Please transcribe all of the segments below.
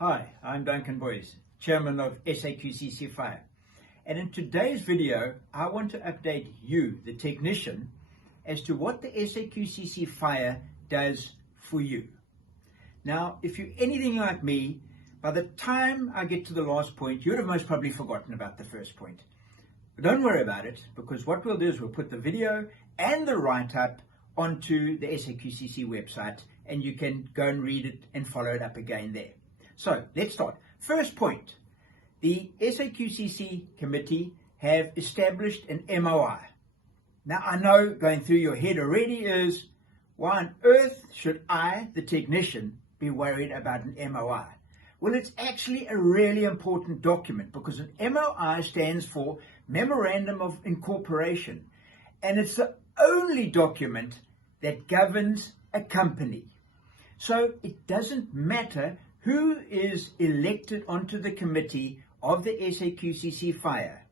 Hi, I'm Duncan, Chairman of SAQCC Fire. And in today's video, I want to update you, the technician, as to what the SAQCC Fire does for you. Now, if you're anything like me, by the time I get to the last point, you'd have most probably forgotten about the first point. But don't worry about it, because what we'll do is we'll put the video and the write-up onto the SAQCC website, and you can go and read it and follow it up again there. So let's start. First point, the SAQCC committee have established an MOI. Now I know going through your head already is, why on earth should I, the technician, be worried about an MOI? Well, it's actually a really important document because an MOI stands for Memorandum of Incorporation, and it's the only document that governs a company. So it doesn't matter who is elected onto the committee of the SAQCC Fire.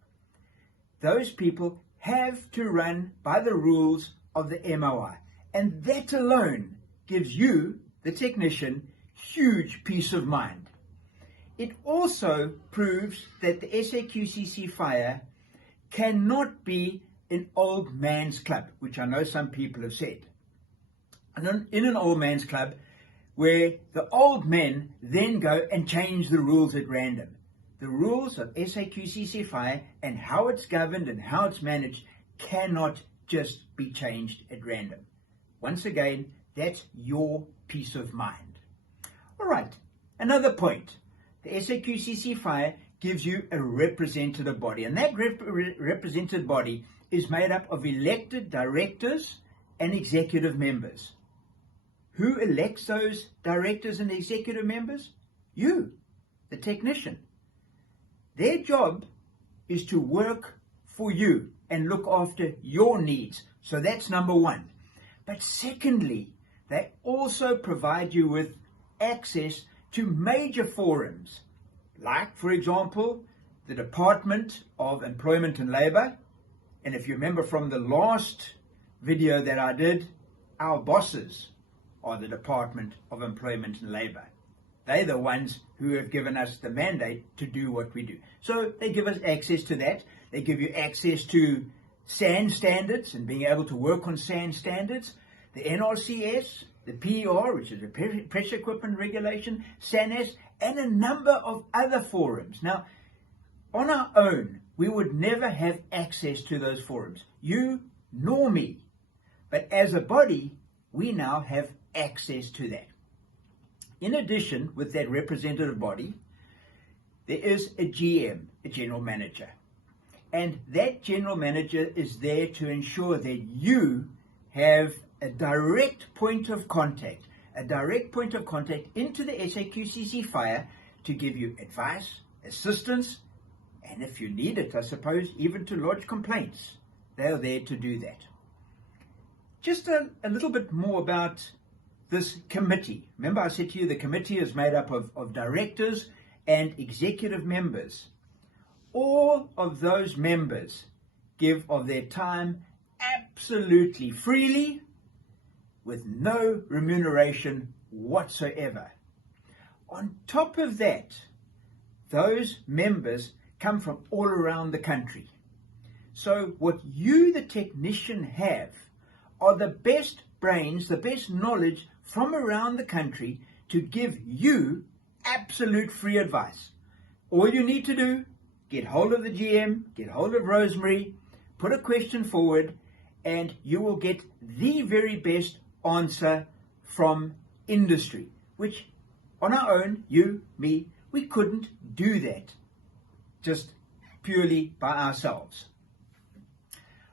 Those people have to run by the rules of the MOI. And that alone gives you, the technician, huge peace of mind. It also proves that the SAQCC Fire cannot be an old man's club, which I know some people have said. And in an old man's club, where the old men then go and change the rules at random. The rules of SAQCC Fire and how it's governed and how it's managed cannot just be changed at random. Once again, that's your peace of mind. All right, another point. The SAQCC Fire gives you a representative body, and that representative body is made up of elected directors and executive members. Who elects those directors and executive members? You, the technician. Their job is to work for you and look after your needs. So that's number one. But secondly, they also provide you with access to major forums, like, for example, the Department of Employment and Labor. And if you remember from the last video that I did, our bosses are the Department of Employment and Labor. They're the ones who have given us the mandate to do what we do. So they give us access to that. They give you access to SAN standards and being able to work on SAN standards, the NRCS, the PER, which is the Pressure Equipment Regulation, SANS, and a number of other forums. Now, on our own, we would never have access to those forums, you nor me. But as a body, we now have access to that. In addition, with that representative body, there is a GM, a general manager. And that general manager is there to ensure that you have a direct point of contact into the SAQCC Fire to give you advice, assistance, and if you need it, I suppose, even to lodge complaints. They're there to do that. Just a little bit more about this committee. Remember I said to you the committee is made up of directors and executive members. All of those members give of their time absolutely freely with no remuneration whatsoever. On top of that, those members come from all around the country. So what you, the technician, have are the best brains, the best knowledge from around the country to give you absolute free advice. All you need to do, get hold of the GM, get hold of Rosemary, put a question forward, and you will get the very best answer from industry, which on our own, you, me, we couldn't do that just purely by ourselves.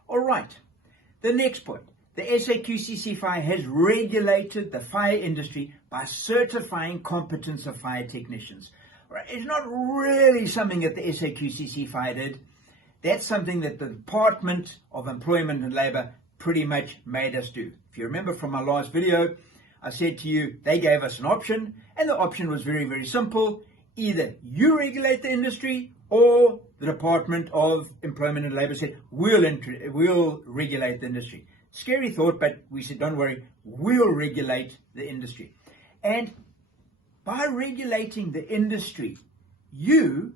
All right, the next point. The SAQCC Fire has regulated the fire industry by certifying competence of fire technicians. Right? It's not really something that the SAQCC Fire did. That's something that the Department of Employment and Labor pretty much made us do. If you remember from my last video, I said to you, they gave us an option, and the option was very, very simple. Either you regulate the industry or the Department of Employment and Labor said, we'll regulate the industry. Scary thought, but we said, don't worry, we'll regulate the industry. And by regulating the industry, you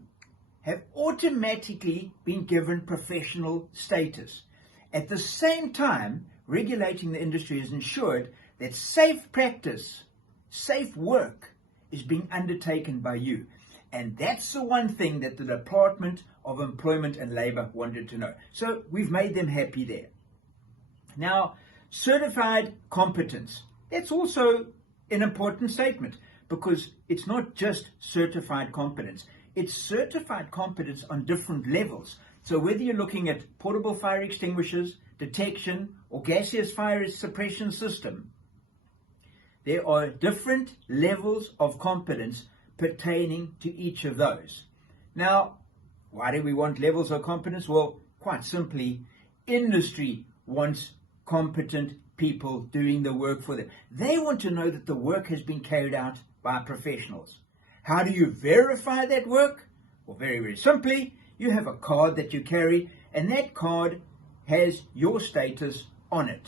have automatically been given professional status. At the same time, regulating the industry has ensured that safe practice, safe work is being undertaken by you. And that's the one thing that the Department of Employment and Labour wanted to know. So we've made them happy there. Now, certified competence. That's also an important statement, because it's not just certified competence. It's certified competence on different levels. So whether you're looking at portable fire extinguishers, detection, or gaseous fire suppression system, there are different levels of competence pertaining to each of those. Now, why do we want levels of competence? Well, quite simply, industry wants competent people doing the work for them. They want to know that the work has been carried out by professionals. How do you verify that work? Well, very, very simply, you have a card that you carry, and that card has your status on it.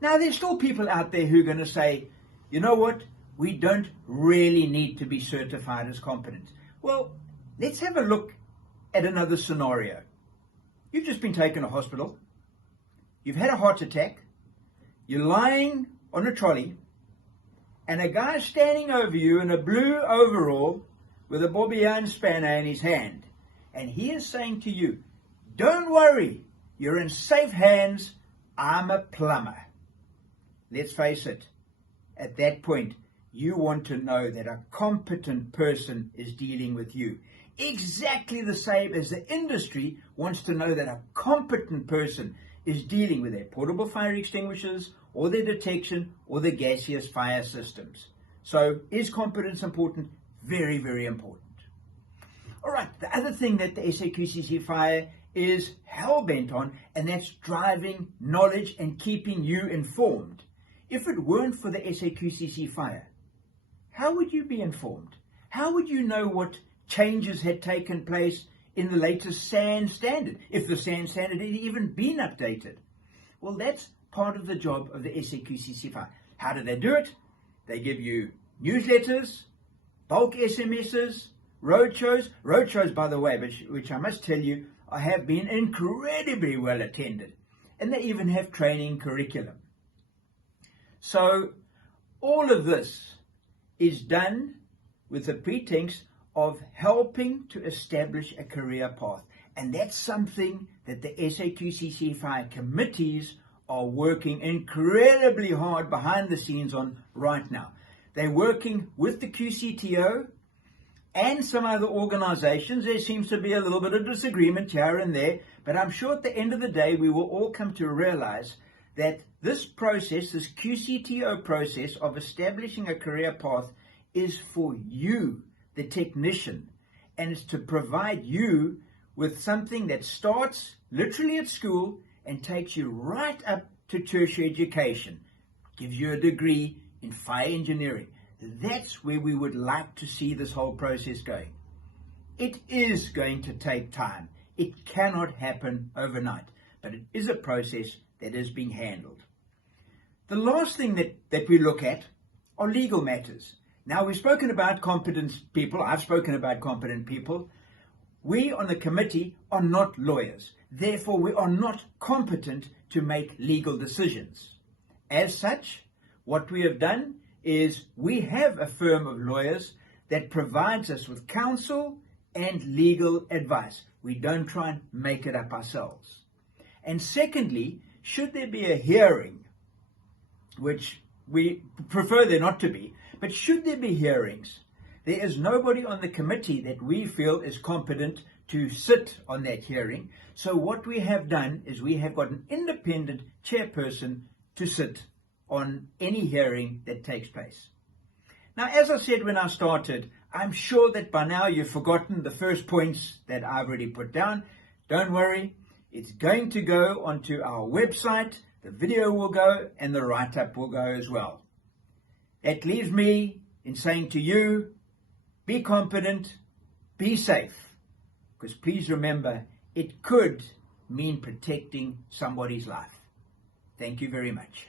Now, there's still people out there who are going to say, you know what, we don't really need to be certified as competent. Well, let's have a look at another scenario. You've just been taken to hospital. You've had a heart attack. You're lying on a trolley, and a guy standing over you in a blue overall with a bobby-yarn spanner in his hand. And he is saying to you, don't worry, you're in safe hands, I'm a plumber. Let's face it, at that point, you want to know that a competent person is dealing with you. Exactly the same as the industry wants to know that a competent person is dealing with their portable fire extinguishers or their detection or the gaseous fire systems. So is competence important? Very, very important. All right, the other thing that the SAQCC Fire is hell-bent on, and that's driving knowledge and keeping you informed. If it weren't for the SAQCC Fire, how would you be informed? How would you know what changes had taken place in the latest SAN standard, if the SAN standard had even been updated? Well, that's part of the job of the SAQCC Fire. How do they do it? They give you newsletters, bulk SMSs, roadshows, by the way, which I must tell you, have been incredibly well attended. And they even have training curriculum. So all of this is done with the pretext of helping to establish a career path. And that's something that the SAQCC Fire committees are working incredibly hard behind the scenes on right now. They're working with the QCTO and some other organizations. There seems to be a little bit of disagreement here and there, but I'm sure at the end of the day we will all come to realize that this process, this QCTO process of establishing a career path, is for you, the technician, and it's to provide you with something that starts literally at school and takes you right up to tertiary education, gives you a degree in fire engineering. That's where we would like to see this whole process going. It is going to take time. It cannot happen overnight, but it is a process that is being handled. The last thing that we look at are legal matters. Now, we've spoken about competent people. I've spoken about competent people. We on the committee are not lawyers. Therefore, we are not competent to make legal decisions. As such, what we have done is we have a firm of lawyers that provides us with counsel and legal advice. We don't try and make it up ourselves. And secondly, should there be a hearing, which we prefer there not to be, but should there be hearings, there is nobody on the committee that we feel is competent to sit on that hearing. So what we have done is we have got an independent chairperson to sit on any hearing that takes place. Now, as I said when I started, I'm sure that by now you've forgotten the first points that I've already put down. Don't worry, it's going to go onto our website, the video will go, and the write-up will go as well. That leaves me in saying to you, be competent, be safe, because please remember, it could mean protecting somebody's life. Thank you very much.